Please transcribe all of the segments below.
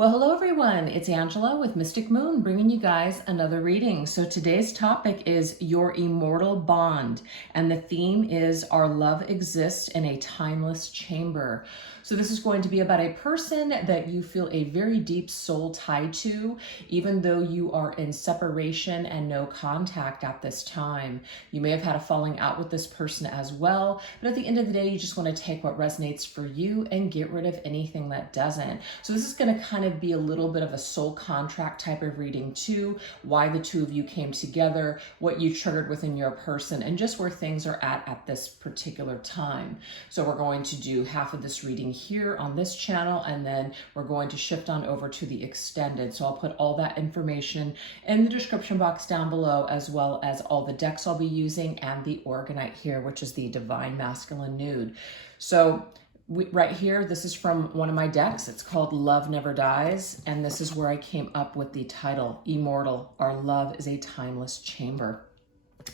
Well, hello everyone. It's Angela with Mystic Moon bringing you guys another reading. So today's topic is Your Immortal Bond, and the theme is Our Love Exists in a Timeless Chamber. So this is going to be about a person that you feel a very deep soul tie to, even though you are in separation and no contact at this time. You may have had a falling out with this person as well, but at the end of the day, you just want to take what resonates for you and get rid of anything that doesn't. So this is going to kind of be a little bit of a soul contract type of reading too, why the two of you came together, what you triggered within your person, and just where things are at this particular time. So we're going to do half of this reading here on this channel, and then we're going to shift on over to the extended. So I'll put all that information in the description box down below, as well as all the decks I'll be using and the Organite here, which is the Divine Masculine Nude. So right here, this is from one of my decks. It's called Love Never Dies, and this is where I came up with the title, Immortal, Our Love is a Timeless Chamber.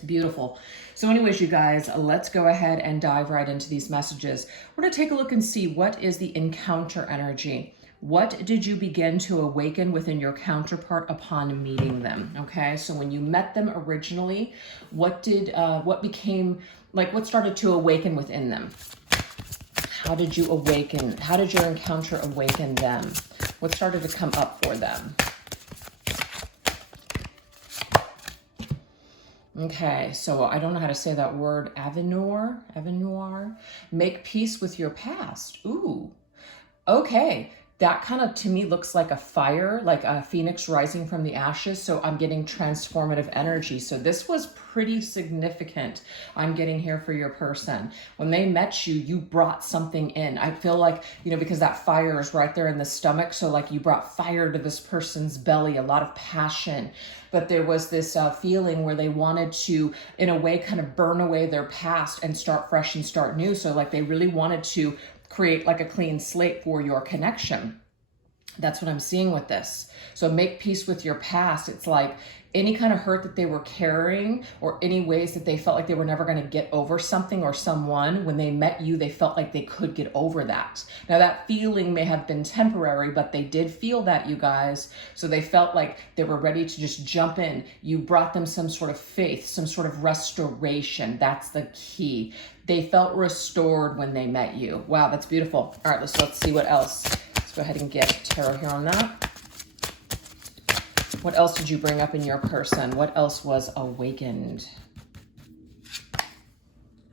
Beautiful. So anyways, you guys, let's go ahead and dive right into these messages. We're going to take a look and see what is the encounter energy. What did you begin to awaken within your counterpart upon meeting them? Okay, so when you met them originally, what became, like, what started to awaken within them? How did you awaken? How did your encounter awaken them? What started to come up for them? Okay, so I don't know how to say that word, avenir, make peace with your past. Ooh, okay. That kind of, to me, looks like a fire, like a phoenix rising from the ashes. So I'm getting transformative energy. So this was pretty significant. I'm getting here for your person. When they met you, you brought something in. I feel like, because that fire is right there in the stomach. So like you brought fire to this person's belly, a lot of passion. But there was this feeling where they wanted to, in a way, kind of burn away their past and start fresh and start new. So like they really wanted to create like a clean slate for your connection. That's what I'm seeing with this. So make peace with your past. It's like any kind of hurt that they were carrying, or any ways that they felt like they were never going to get over something or someone. When they met you, they felt like they could get over that. Now that feeling may have been temporary, but they did feel that, you guys. So they felt like they were ready to just jump in. You brought them some sort of faith, some sort of restoration. That's the key. They felt restored when they met you. Wow, that's beautiful. All right, let's see what else. Let's go ahead and get tarot here on that. What else did you bring up in your person? What else was awakened?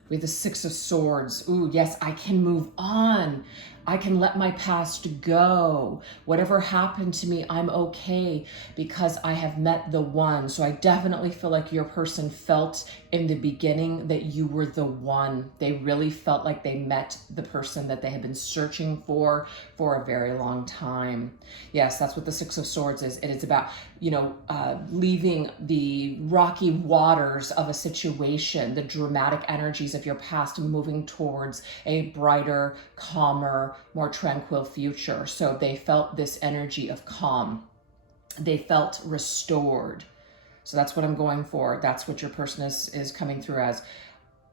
We have the Six of Swords. Ooh, yes, I can move on. I can let my past go. Whatever happened to me, I'm okay because I have met the one. So I definitely feel like your person felt in the beginning that you were the one. They really felt like they met the person that they had been searching for a very long time. Yes, that's what the Six of Swords is. It is about, leaving the rocky waters of a situation, the dramatic energies of your past, and moving towards a brighter, calmer, more tranquil future. So they felt this energy of calm. They felt restored. So that's what I'm going for. That's what your person is coming through as.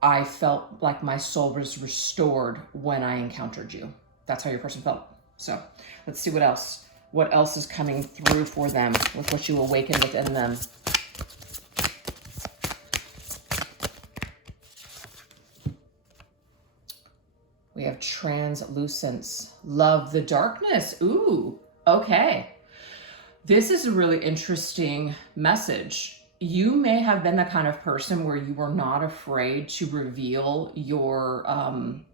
I felt like my soul was restored when I encountered you. That's how your person felt. So let's see what else. What else is coming through for them with what you awakened within them. We have translucence. Love the darkness. Ooh, okay. This is a really interesting message. You may have been the kind of person where you were not afraid to reveal your,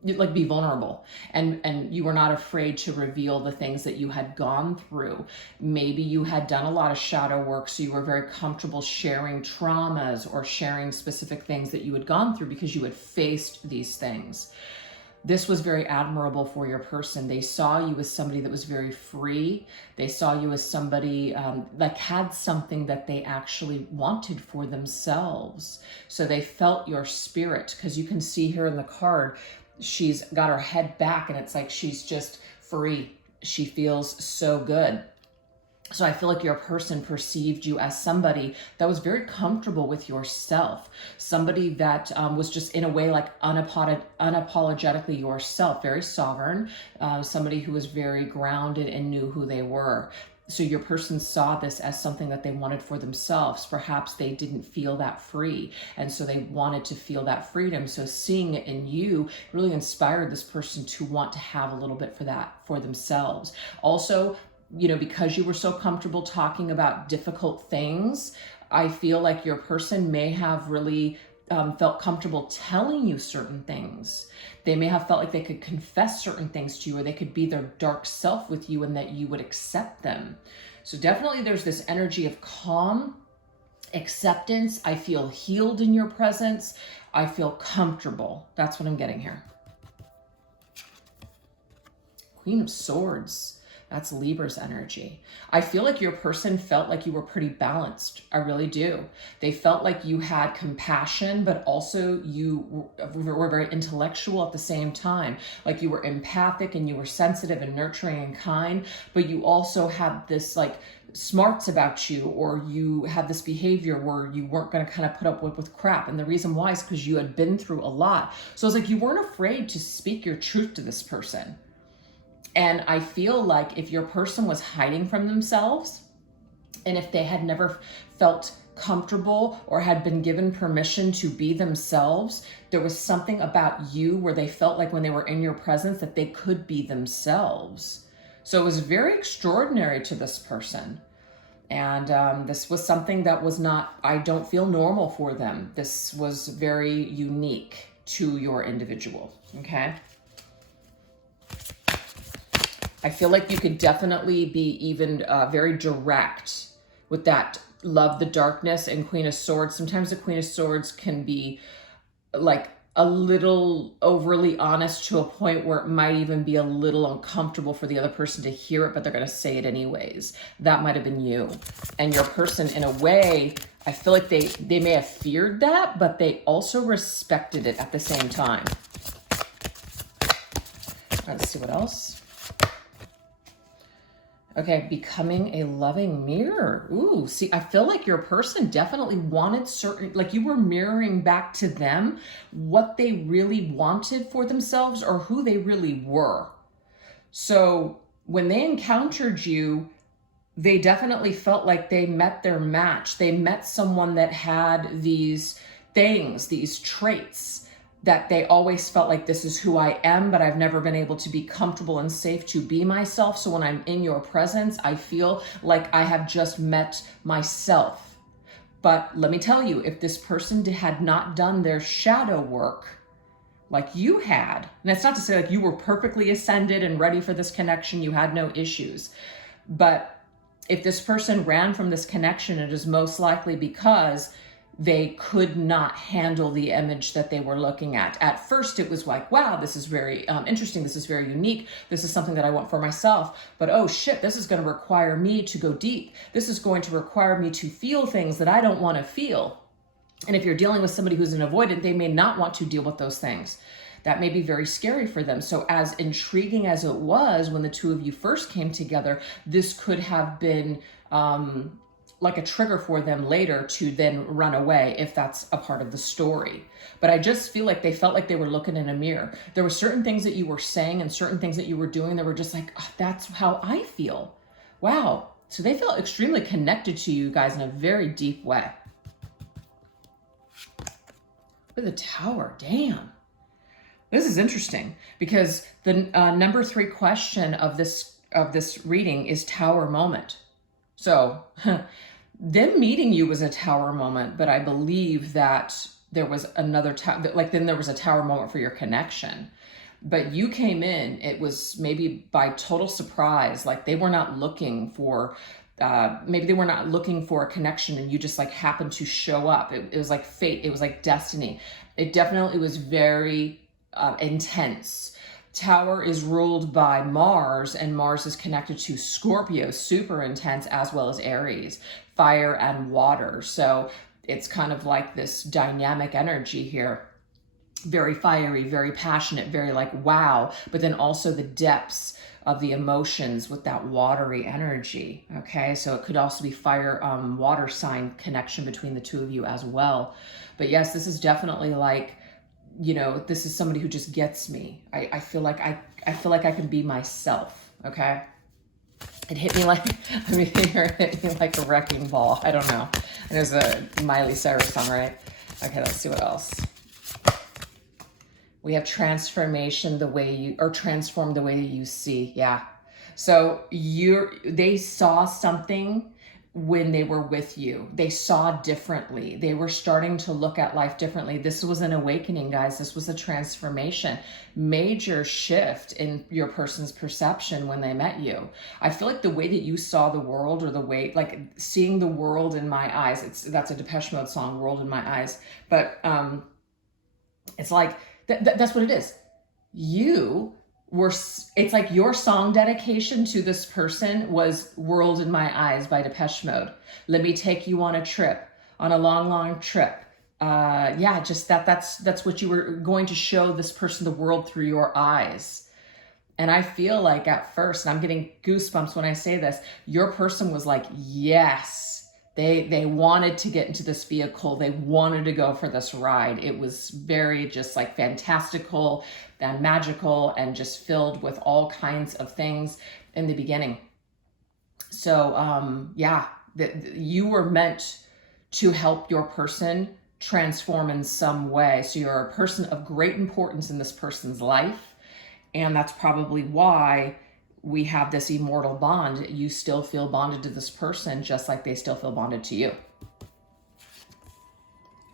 be vulnerable. And you were not afraid to reveal the things that you had gone through. Maybe you had done a lot of shadow work, so you were very comfortable sharing traumas or sharing specific things that you had gone through because you had faced these things. This was very admirable for your person. They saw you as somebody that was very free. They saw you as somebody that had something that they actually wanted for themselves. So they felt your spirit, because you can see here in the card, she's got her head back and it's like she's just free. She feels so good. So I feel like your person perceived you as somebody that was very comfortable with yourself, somebody that was just in a way like unapologetically yourself, very sovereign, somebody who was very grounded and knew who they were. So your person saw this as something that they wanted for themselves. Perhaps they didn't feel that free, and so they wanted to feel that freedom. So seeing it in you really inspired this person to want to have a little bit for that for themselves. Also, you know, because you were so comfortable talking about difficult things, I feel like your person may have really felt comfortable telling you certain things. They may have felt like they could confess certain things to you, or they could be their dark self with you and that you would accept them. So definitely there's this energy of calm, acceptance. I feel healed in your presence. I feel comfortable. That's what I'm getting here. Queen of Swords. That's Libra's energy. I feel like your person felt like you were pretty balanced. I really do. They felt like you had compassion, but also you were very intellectual at the same time. Like you were empathic and you were sensitive and nurturing and kind, but you also had this like smarts about you, or you had this behavior where you weren't going to kind of put up with crap. And the reason why is because you had been through a lot. So it's like you weren't afraid to speak your truth to this person. And I feel like if your person was hiding from themselves, and if they had never felt comfortable or had been given permission to be themselves, there was something about you where they felt like when they were in your presence that they could be themselves. So it was very extraordinary to this person. And this was something that was not, I don't feel normal for them. This was very unique to your individual, okay? I feel like you could definitely be even very direct with that love the darkness and Queen of Swords. Sometimes the Queen of Swords can be like a little overly honest to a point where it might even be a little uncomfortable for the other person to hear it, but they're going to say it anyways. That might have been you. And your person, in a way, I feel like they may have feared that, but they also respected it at the same time. Let's see what else. Okay, becoming a loving mirror. Ooh, see, I feel like your person definitely wanted certain, like you were mirroring back to them what they really wanted for themselves or who they really were. So when they encountered you, they definitely felt like they met their match. They met someone that had these things, these traits, that they always felt like this is who I am, but I've never been able to be comfortable and safe to be myself. So when I'm in your presence, I feel like I have just met myself. But let me tell you, if this person had not done their shadow work like you had, and that's not to say like you were perfectly ascended and ready for this connection, you had no issues. But if this person ran from this connection, it is most likely because they could not handle the image that they were looking at. At first, it was like, wow, this is very interesting. This is very unique. This is something that I want for myself. But oh shit, this is going to require me to go deep. This is going to require me to feel things that I don't want to feel. And if you're dealing with somebody who's an avoidant, they may not want to deal with those things. That may be very scary for them. So as intriguing as it was when the two of you first came together, this could have been like a trigger for them later to then run away if that's a part of the story. But I just feel like they felt like they were looking in a mirror. There were certain things that you were saying and certain things that you were doing that were just like, oh, that's how I feel. Wow. So they felt extremely connected to you guys in a very deep way. With the Tower, damn. This is interesting because the number 3 question of this reading is Tower moment. So them meeting you was a Tower moment, but I believe that there was another then there was a Tower moment for your connection. But you came in, it was maybe by total surprise, like they were not looking for, maybe they were not looking for a connection and you just like happened to show up. It was like fate, it was like destiny. It definitely was very intense. Tower is ruled by Mars, and Mars is connected to Scorpio, super intense, as well as Aries, fire and water. So it's kind of like this dynamic energy here. Very fiery, very passionate, very like wow, but then also the depths of the emotions with that watery energy. Okay, so it could also be fire, water sign connection between the two of you as well. But yes, this is definitely like, you know, this is somebody who just gets me. I feel like I feel like I can be myself. Okay. It hit me like, I mean, it hit me like a wrecking ball. I don't know. There's a Miley Cyrus song, right? Okay, let's see what else. We have transformation the way you, or transform the way you see. Yeah. So they saw something when they were with you. They saw differently. They were starting to look at life differently. This was an awakening, guys. This was a transformation, major shift in your person's perception when they met you. I feel like the way that you saw the world, or the way, like seeing the world in my eyes, that's a Depeche Mode song, World in My Eyes. But it's like, that's what it is. It's like your song dedication to this person was World in My Eyes by Depeche Mode. Let me take you on a trip, on a long, long trip. Yeah, just that's what you were going to show this person the world through your eyes. And I feel like at first, and I'm getting goosebumps when I say this, your person was like, yes. They wanted to get into this vehicle. They wanted to go for this ride. It was very just like fantastical and magical and just filled with all kinds of things in the beginning. So yeah, you were meant to help your person transform in some way. So you're a person of great importance in this person's life. And that's probably why we have this immortal bond. You still feel bonded to this person just like they still feel bonded to you.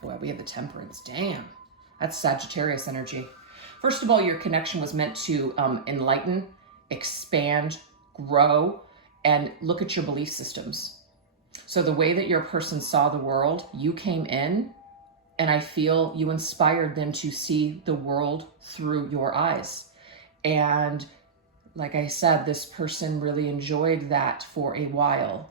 Well, we have the Temperance. Damn, that's Sagittarius energy. First of all, your connection was meant to enlighten, expand, grow, and look at your belief systems. So the way that your person saw the world, you came in, and I feel you inspired them to see the world through your eyes. And like I said, this person really enjoyed that for a while,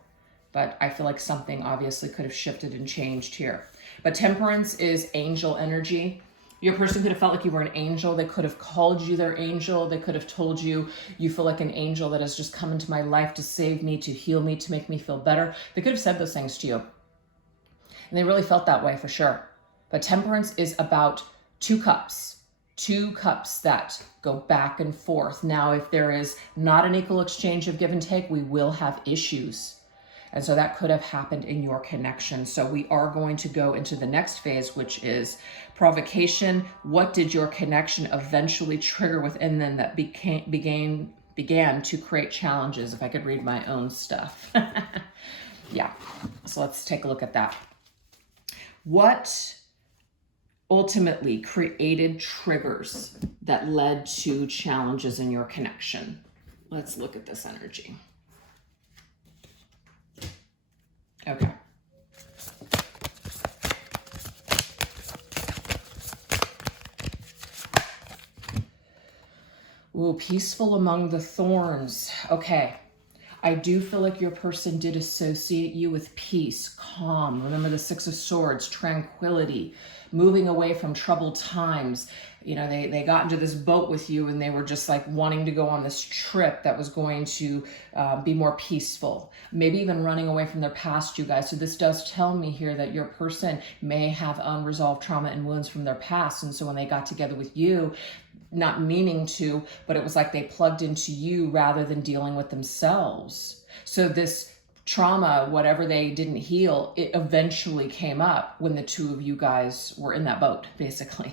but I feel like something obviously could have shifted and changed here. But Temperance is angel energy. Your person could have felt like you were an angel. They could have called you their angel. They could have told you, you feel like an angel that has just come into my life to save me, to heal me, to make me feel better. They could have said those things to you. And they really felt that way for sure. But Temperance is about two cups that go back and forth. Now, if there is not an equal exchange of give and take, we will have issues. And so that could have happened in your connection. So we are going to go into the next phase, which is provocation. What did your connection eventually trigger within them that began to create challenges? If I could read my own stuff. Yeah, so let's take a look at that. What ultimately created triggers that led to challenges in your connection? Let's look at this energy. Okay. Ooh, peaceful among the thorns. Okay. I do feel like your person did associate you with peace, calm. Remember the Six of Swords, tranquility, moving away from troubled times. You know, they got into this boat with you and they were just like wanting to go on this trip that was going to be more peaceful. Maybe even running away from their past, you guys. So this does tell me here that your person may have unresolved trauma and wounds from their past. And so when they got together with you, not meaning to, but it was like they plugged into you rather than dealing with themselves. So this trauma, whatever they didn't heal, it eventually came up when the two of you guys were in that boat, basically.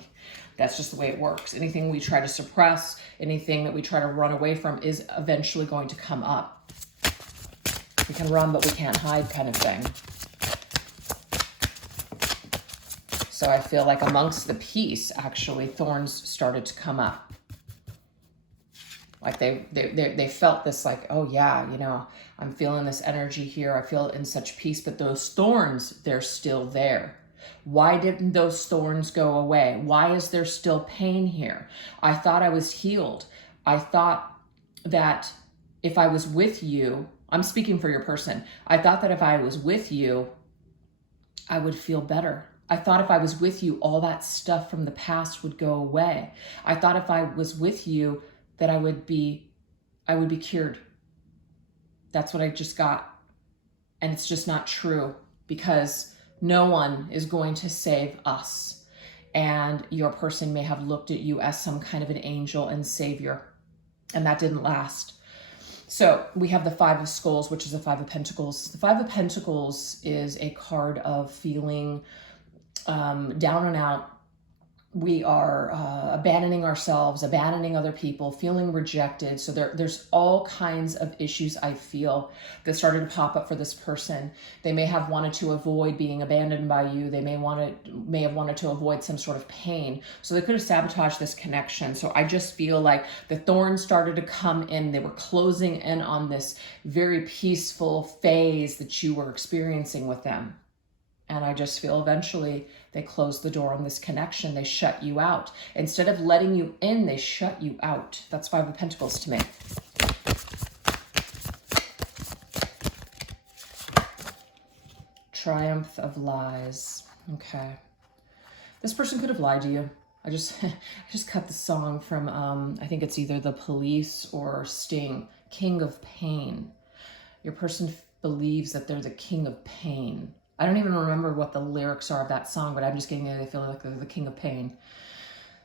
That's just the way it works. Anything we try to suppress, anything that we try to run away from is eventually going to come up. We can run, but we can't hide, kind of thing. So I feel like amongst the peace, actually, thorns started to come up. Like they felt this like, oh yeah, you know, I'm feeling this energy here. I feel it in such peace, but those thorns, they're still there. Why didn't those thorns go away? Why is there still pain here? I thought I was healed. I thought that if I was with you, I'm speaking for your person. I thought that if I was with you, I would feel better. I thought if I was with you, all that stuff from the past would go away. I thought if I was with you, that I would be I would be cured. That's what I just got. And it's just not true, because no one is going to save us. And your person may have looked at you as some kind of an angel and savior, and that didn't last. So we have the Five of Skulls, which is the Five of Pentacles. The Five of Pentacles is a card of feeling down and out. We are abandoning ourselves, abandoning other people, feeling rejected. So there's all kinds of issues, I feel, that started to pop up for this person. They may have wanted to avoid being abandoned by you. They may have wanted to avoid some sort of pain. So they could have sabotaged this connection. So I just feel like the thorns started to come in. They were closing in on this very peaceful phase that you were experiencing with them. And I just feel eventually they closed the door on this connection. They shut you out. Instead of letting you in, they shut you out. That's Five of Pentacles to me. Triumph of Lies. Okay. This person could have lied to you. I just cut the song from, I think it's either The Police or Sting, King of Pain. Your person believes that they're the king of pain. I don't even remember what the lyrics are of that song, but I'm just getting it. I feel like they're the king of pain.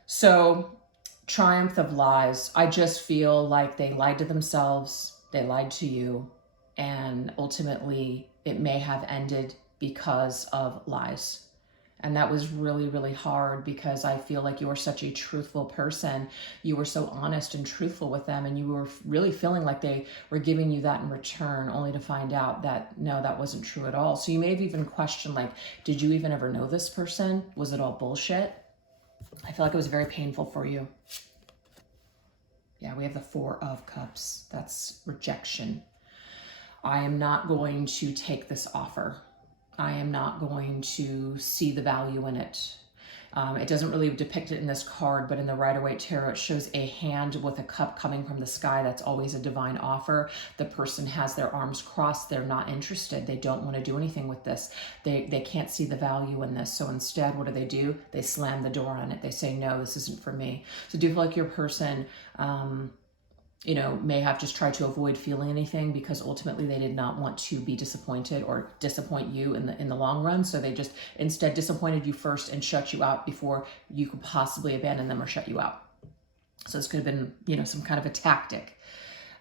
So, Triumph of Lies. I just feel like they lied to themselves. They lied to you. And ultimately, it may have ended because of lies. And that was really, really hard, because I feel like you were such a truthful person. You were so honest and truthful with them, and you were really feeling like they were giving you that in return, only to find out that, no, that wasn't true at all. So you may have even questioned, like, did you even ever know this person? Was it all bullshit? I feel like it was very painful for you. Yeah, we have the Four of Cups. That's rejection. I am not going to take this offer. I am not going to see the value in it. It doesn't really depict it in this card, but in the Rider-Waite Tarot, it shows a hand with a cup coming from the sky. That's always a divine offer. The person has their arms crossed. They're not interested. They don't want to do anything with this. They can't see the value in this. So instead, what do? They slam the door on it. They say, no, this isn't for me. So do you feel like your person may have just tried to avoid feeling anything, because ultimately they did not want to be disappointed or disappoint you in the long run. So they just instead disappointed you first and shut you out before you could possibly abandon them or shut you out. So this could have been, some kind of a tactic.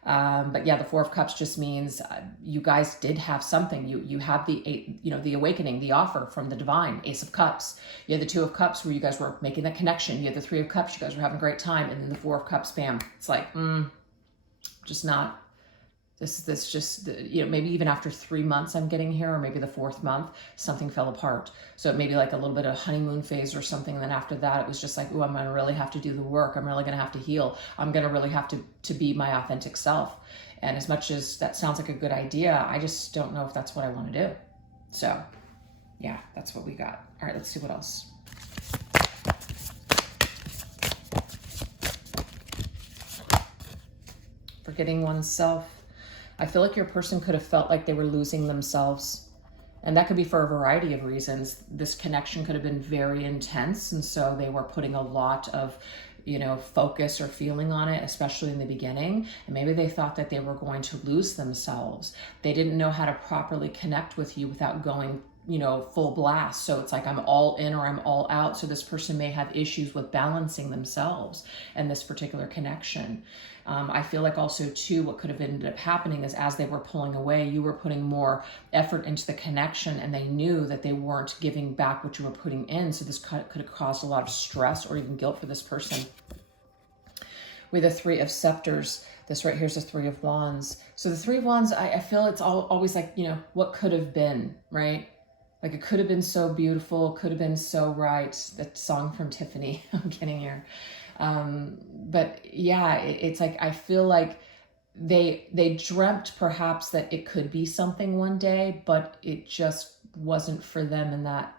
But yeah, the Four of Cups just means you guys did have something. You have the awakening, the offer from the divine. Ace of Cups. You had the Two of Cups where you guys were making that connection. You had the Three of Cups. You guys were having a great time. And then the Four of Cups, bam. It's like, just not, this just, maybe even after 3 months I'm getting here, or maybe the 4th month, something fell apart. So it may be like a little bit of honeymoon phase or something. And then after that, it was just like, oh, I'm going to really have to do the work. I'm really going to have to heal. I'm going to really have to be my authentic self. And as much as that sounds like a good idea, I just don't know if that's what I want to do. So yeah, that's what we got. All right, let's see what else. Forgetting oneself. I feel like your person could have felt like they were losing themselves. And that could be for a variety of reasons. This connection could have been very intense. And so they were putting a lot of, focus or feeling on it, especially in the beginning. And maybe they thought that they were going to lose themselves. They didn't know how to properly connect with you without going full blast. So it's like, I'm all in or I'm all out. So this person may have issues with balancing themselves and this particular connection. I feel like also too, what could have ended up happening is as they were pulling away, you were putting more effort into the connection, and they knew that they weren't giving back what you were putting in. So this could have caused a lot of stress or even guilt for this person. With the Three of Scepters, this right here is the Three of Wands. So the Three of Wands, I feel it's always like, what could have been, right? Like it could have been so beautiful, could have been so right. That song from Tiffany, I'm getting here. But yeah, it's like, I feel like they dreamt perhaps that it could be something one day, but it just wasn't for them in that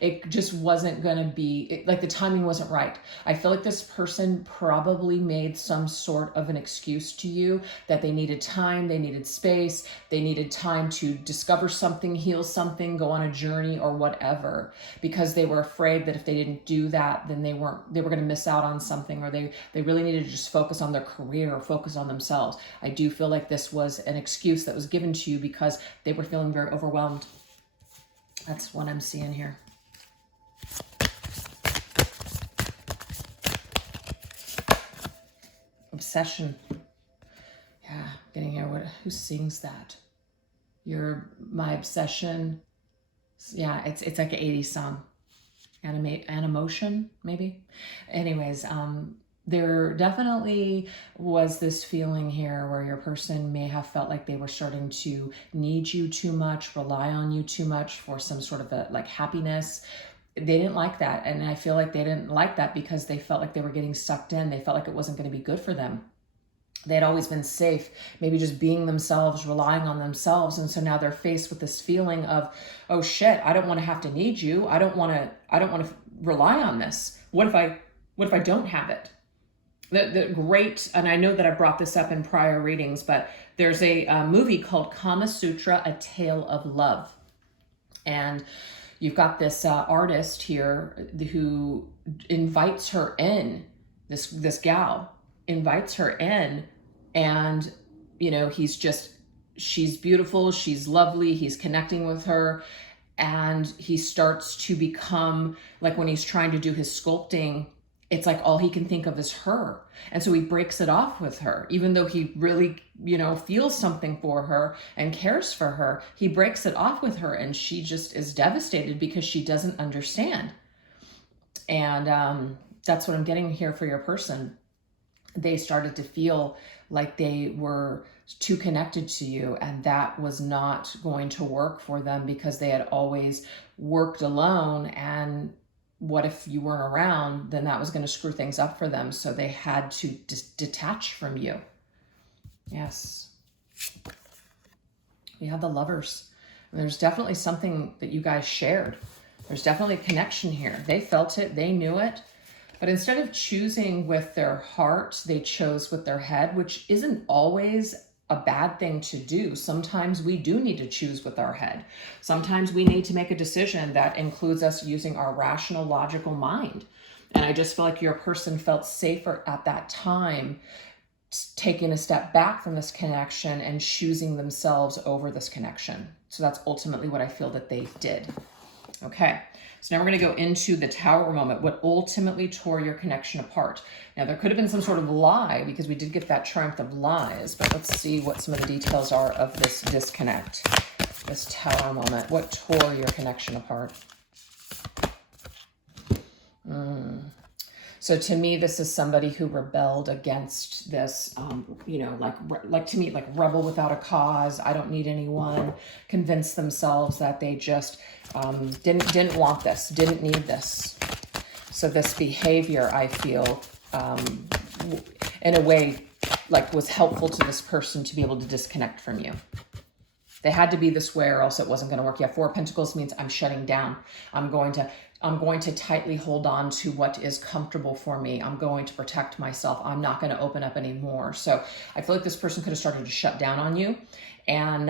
it just wasn't going to be, like the timing wasn't right. I feel like this person probably made some sort of an excuse to you that they needed time, they needed space, they needed time to discover something, heal something, go on a journey or whatever, because they were afraid that if they didn't do that, then they were going to miss out on something, or they really needed to just focus on their career or focus on themselves. I do feel like this was an excuse that was given to you because they were feeling very overwhelmed. That's what I'm seeing here. Obsession. Yeah, getting here. Who sings that? You're my obsession. Yeah, it's like an 80s song. Animotion, maybe. Anyways, there definitely was this feeling here where your person may have felt like they were starting to need you too much, rely on you too much for some sort of a, like, happiness. They didn't like that. And I feel like they didn't like that because they felt like they were getting sucked in. They felt like it wasn't going to be good for them. They had always been safe, maybe just being themselves, relying on themselves. And so now they're faced with this feeling of, oh shit, I don't want to have to need you. I don't want to rely on this. What if I don't have it? The great, and I know that I brought this up in prior readings, but there's a movie called Kama Sutra, A Tale of Love. And you've got this artist here who invites her in, this gal invites her in, and, you know, she's beautiful, she's lovely, he's connecting with her, and he starts to become, like, when he's trying to do his sculpting, it's like all he can think of is her. And so he breaks it off with her, even though he really, you know, feels something for her and cares for her. He breaks it off with her, and she just is devastated because she doesn't understand. And that's what I'm getting here for your person. They started to feel like they were too connected to you, and that was not going to work for them because they had always worked alone, and what if you weren't around? Then that was going to screw things up for them. So they had to detach from you. Yes. We have the Lovers. There's definitely something that you guys shared. There's definitely a connection here. They felt it. They knew it. But instead of choosing with their heart, they chose with their head, which isn't always a bad thing to do. Sometimes we do need to choose with our head. Sometimes we need to make a decision that includes us using our rational, logical mind. And I just feel like your person felt safer at that time, taking a step back from this connection and choosing themselves over this connection. So that's ultimately what I feel that they did. Okay. So now we're going to go into the Tower moment, what ultimately tore your connection apart. Now, there could have been some sort of lie, because we did get that triumph of lies, but let's see what some of the details are of this disconnect, this Tower moment. What tore your connection apart? So to me, this is somebody who rebelled against this, you know, like to me, like rebel without a cause. I don't need anyone. Convince themselves that they just didn't want this, didn't need this. So this behavior, I feel, in a way, like was helpful to this person to be able to disconnect from you. They had to be this way or else it wasn't going to work. Yeah, Four of Pentacles means I'm shutting down. I'm going to tightly hold on to what is comfortable for me. I'm going to protect myself. I'm not going to open up anymore. So I feel like this person could have started to shut down on you, and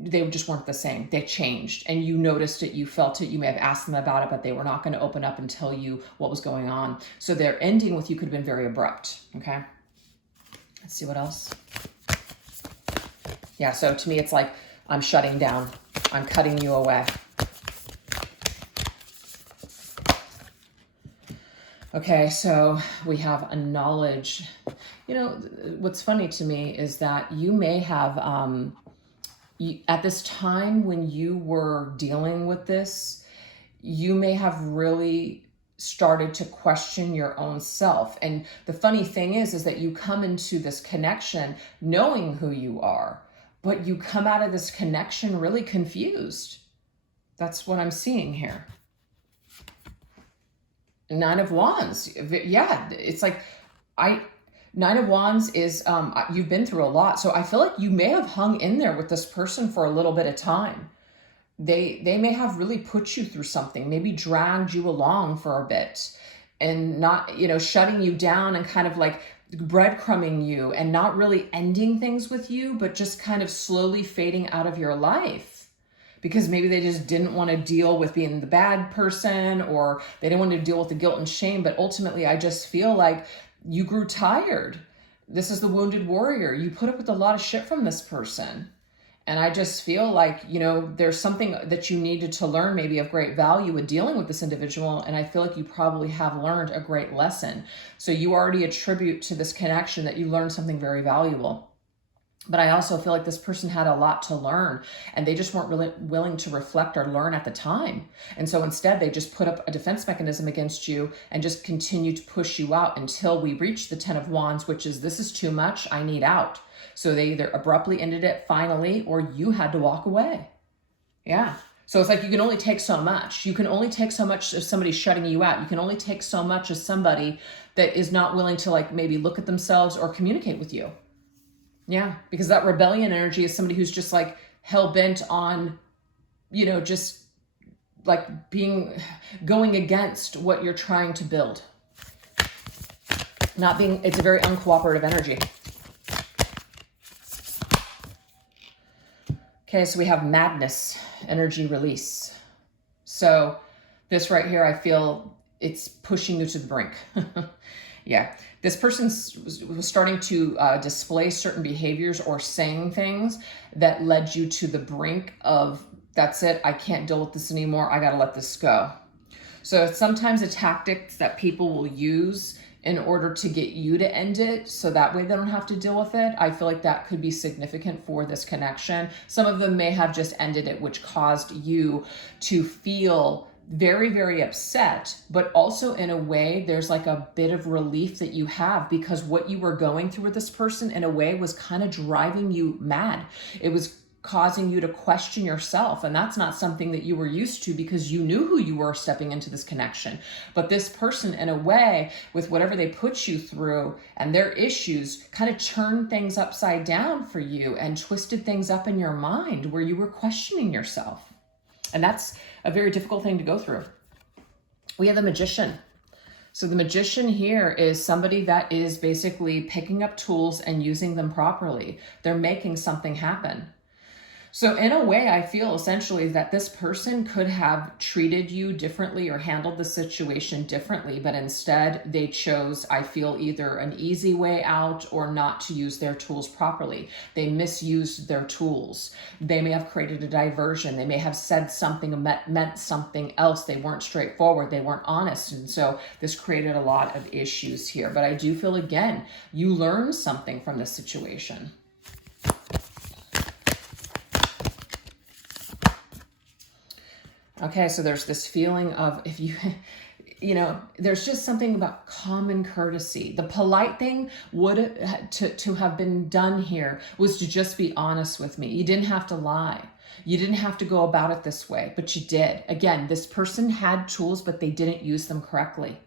they just weren't the same. They changed, and you noticed it, you felt it, you may have asked them about it, but they were not going to open up and tell you what was going on. So their ending with you could have been very abrupt. Okay. Let's see what else. Yeah, so to me, it's like, I'm shutting down. I'm cutting you away. Okay, so we have a knowledge. You know, what's funny to me is that you may have, at this time when you were dealing with this, you may have really started to question your own self. And the funny thing is that you come into this connection knowing who you are, but you come out of this connection really confused. That's what I'm seeing here. Nine of Wands. Yeah, it's like, Nine of Wands is, you've been through a lot. So I feel like you may have hung in there with this person for a little bit of time. they may have really put you through something, maybe dragged you along for a bit, and not, shutting you down and kind of like breadcrumbing you and not really ending things with you, but just kind of slowly fading out of your life. Because maybe they just didn't want to deal with being the bad person, or they didn't want to deal with the guilt and shame. But ultimately, I just feel like you grew tired. This is the wounded warrior. You put up with a lot of shit from this person. And I just feel like, there's something that you needed to learn, maybe of great value in dealing with this individual. And I feel like you probably have learned a great lesson. So you already attribute to this connection that you learned something very valuable. But I also feel like this person had a lot to learn, and they just weren't really willing to reflect or learn at the time. And so instead, they just put up a defense mechanism against you and just continue to push you out until we reach the 10 of Wands, which is, this is too much, I need out. So they either abruptly ended it finally, or you had to walk away. Yeah. So it's like, you can only take so much. You can only take so much of somebody shutting you out. You can only take so much of somebody that is not willing to like maybe look at themselves or communicate with you. Yeah, because that rebellion energy is somebody who's just like hell-bent on, just like going against what you're trying to build. It's a very uncooperative energy. Okay, so we have madness, energy release. So this right here, I feel it's pushing you to the brink. Yeah, this person was starting to display certain behaviors or saying things that led you to the brink of, that's it, I can't deal with this anymore, I gotta let this go. So it's sometimes a tactic that people will use in order to get you to end it, so that way they don't have to deal with it. I feel like that could be significant for this connection. Some of them may have just ended it, which caused you to feel very, very upset, but also in a way, there's like a bit of relief that you have, because what you were going through with this person in a way was kind of driving you mad. It was causing you to question yourself. And that's not something that you were used to, because you knew who you were stepping into this connection. But this person, in a way, with whatever they put you through and their issues, kind of turned things upside down for you and twisted things up in your mind where you were questioning yourself. And that's a very difficult thing to go through. We have the Magician. So the Magician here is somebody that is basically picking up tools and using them properly. They're making something happen. So in a way, I feel essentially that this person could have treated you differently or handled the situation differently, but instead they chose, I feel, either an easy way out or not to use their tools properly. They misused their tools. They may have created a diversion. They may have said something meant something else. They weren't straightforward. They weren't honest. And so this created a lot of issues here. But I do feel, again, you learned something from this situation. Okay, so there's this feeling of, if there's just something about common courtesy. The polite thing to have been done here was to just be honest with me. You didn't have to lie. You didn't have to go about it this way, but you did. Again, this person had tools, but they didn't use them correctly.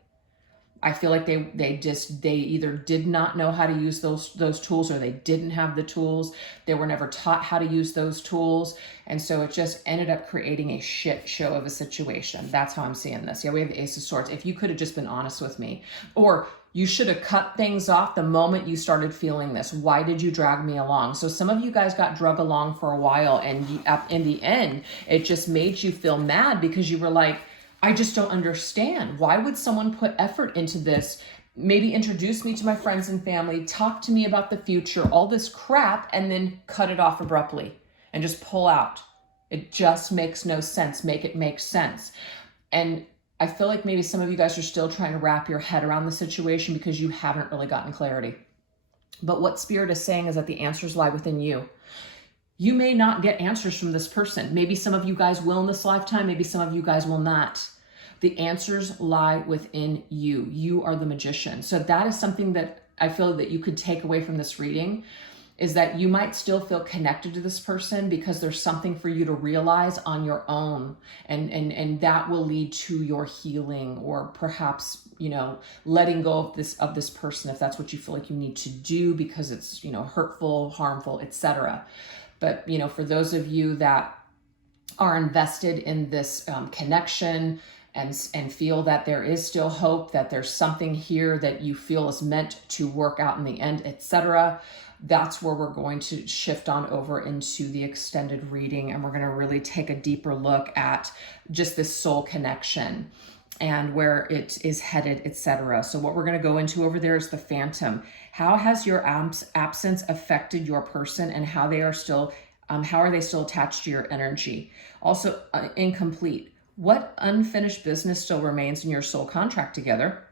I feel like they either did not know how to use those tools, or they didn't have the tools. They were never taught how to use those tools. And so it just ended up creating a shit show of a situation. That's how I'm seeing this. Yeah, we have the Ace of Swords. If you could have just been honest with me, or you should have cut things off the moment you started feeling this. Why did you drag me along? So some of you guys got drug along for a while, and in the end, it just made you feel mad, because you were like, I just don't understand. Why would someone put effort into this? Maybe introduce me to my friends and family, talk to me about the future, all this crap, and then cut it off abruptly and just pull out. It just makes no sense. Make it make sense. And I feel like maybe some of you guys are still trying to wrap your head around the situation because you haven't really gotten clarity. But what Spirit is saying is that the answers lie within you. You may not get answers from this person. Maybe some of you guys will in this lifetime. Maybe some of you guys will not. The answers lie within you. You are the magician. So that is something that I feel that you could take away from this reading, is that you might still feel connected to this person because there's something for you to realize on your own. And that will lead to your healing, or perhaps, letting go of this person if that's what you feel like you need to do because it's, hurtful, harmful, etc. But, for those of you that are invested in this connection and feel that there is still hope, that there's something here that you feel is meant to work out in the end, etc. That's where we're going to shift on over into the extended reading, and we're going to really take a deeper look at just this soul connection and where it is headed, etc. So what we're going to go into over there is the Phantom. How has your absence affected your person, and how they are still how are they still attached to your energy? Also, incomplete. What unfinished business still remains in your soul contract together?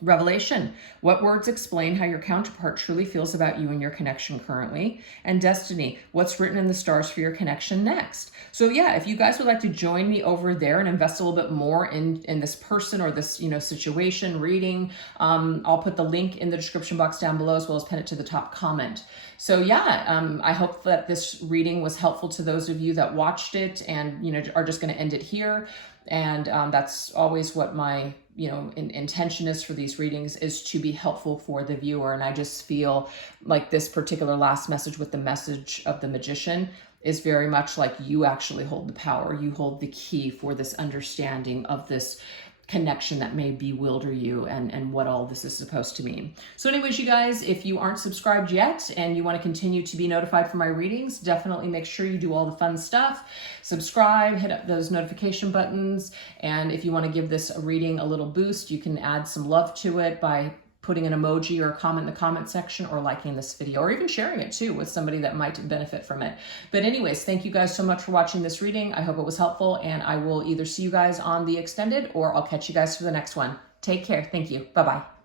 Revelation. What words explain how your counterpart truly feels about you and your connection currently? And Destiny. What's written in the stars for your connection next? So yeah, if you guys would like to join me over there and invest a little bit more in this person or this situation reading, I'll put the link in the description box down below, as well as pin it to the top comment. So yeah, I hope that this reading was helpful to those of you that watched it and are just going to end it here. And that's always what my intention is for these readings, is to be helpful for the viewer. And I just feel like this particular last message with the message of the Magician is very much like you actually hold the power. You hold the key for this understanding of this connection that may bewilder you and what all this is supposed to mean. So anyways, you guys, if you aren't subscribed yet and you want to continue to be notified for my readings, definitely make sure you do all the fun stuff. Subscribe, hit up those notification buttons. And if you want to give this reading a little boost, you can add some love to it by putting an emoji or a comment in the comment section, or liking this video, or even sharing it too with somebody that might benefit from it. But anyways, thank you guys so much for watching this reading. I hope it was helpful, and I will either see you guys on the extended, or I'll catch you guys for the next one. Take care. Thank you. Bye-bye.